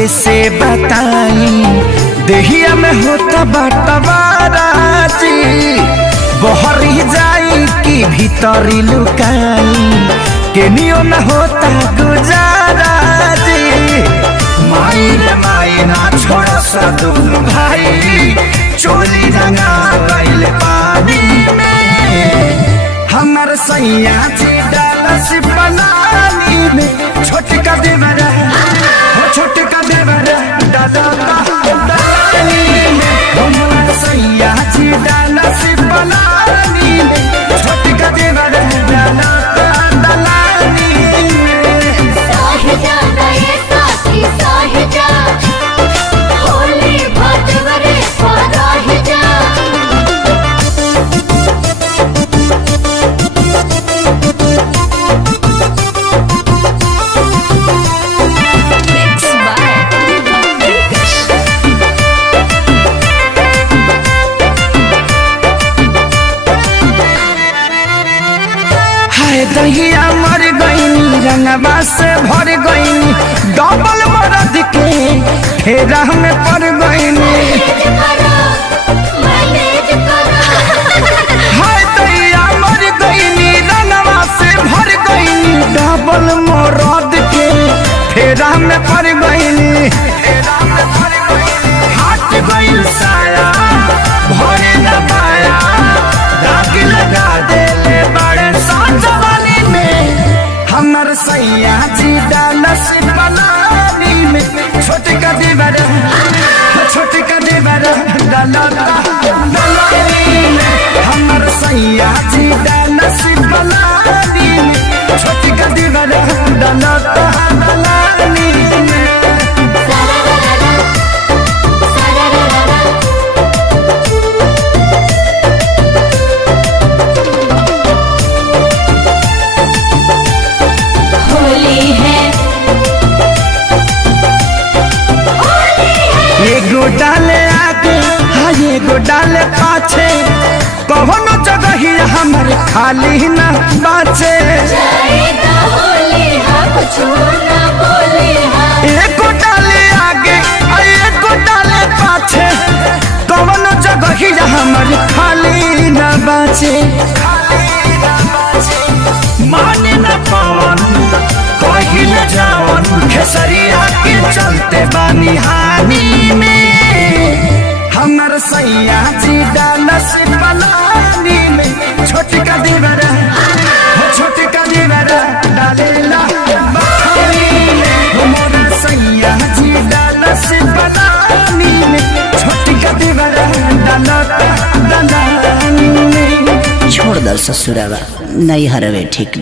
कैसे बताई देहिया में होता बटवाराजी बहरी जाई कि भीतरी लुकाई केनियो न होता गुजाराजी माई रे माई ना छोड़ सदुल भाई चोली रंगा गइल पानी में हमर सैया जी डालस बनानी में छोटका देवरा हो छोटका देवरा दादा दानी में हमर सैया जी डालस बनानी में छोटका देवरा दादा दानी में साहिजा गए साथी साहिजा होली भटवरे साहिजा दहिया मर गईनी रंगवा से भर गईनी डबल मरद के फेरा में पड़ गईनी हाय दहिया मर गईनी रंगवा से भर गईनी डबल मरद के फेरा में पड़ गईनी हट गईल साया भरे न पाया दाग लगा देले बड़े साजवानी में हमर सैया जी डालस बनानी में छोटका देवरा डाला दलानी में हमर सैया जी डालस बनानी में छोटका देवरा डाला दलानी में एगो डाले आगे हाँ एगो डाले पाछे कौनो जगह ही हमर खाली न बाचे एगो डाले आगे एगो डाले पाछे कौनो जगह ही हमर खाली न बाचे माने न पावन कहीं न जावन खेसरिया के चलते बानी हानि में हमर सैया जी डालस बनानी में छोटका देवरा डालेला बखानी में हमर सैया जी डालस बनानी में छोटका देवरा डालता दलानी में छोड़ दर ससुरावा नहीं हरवे ठीक।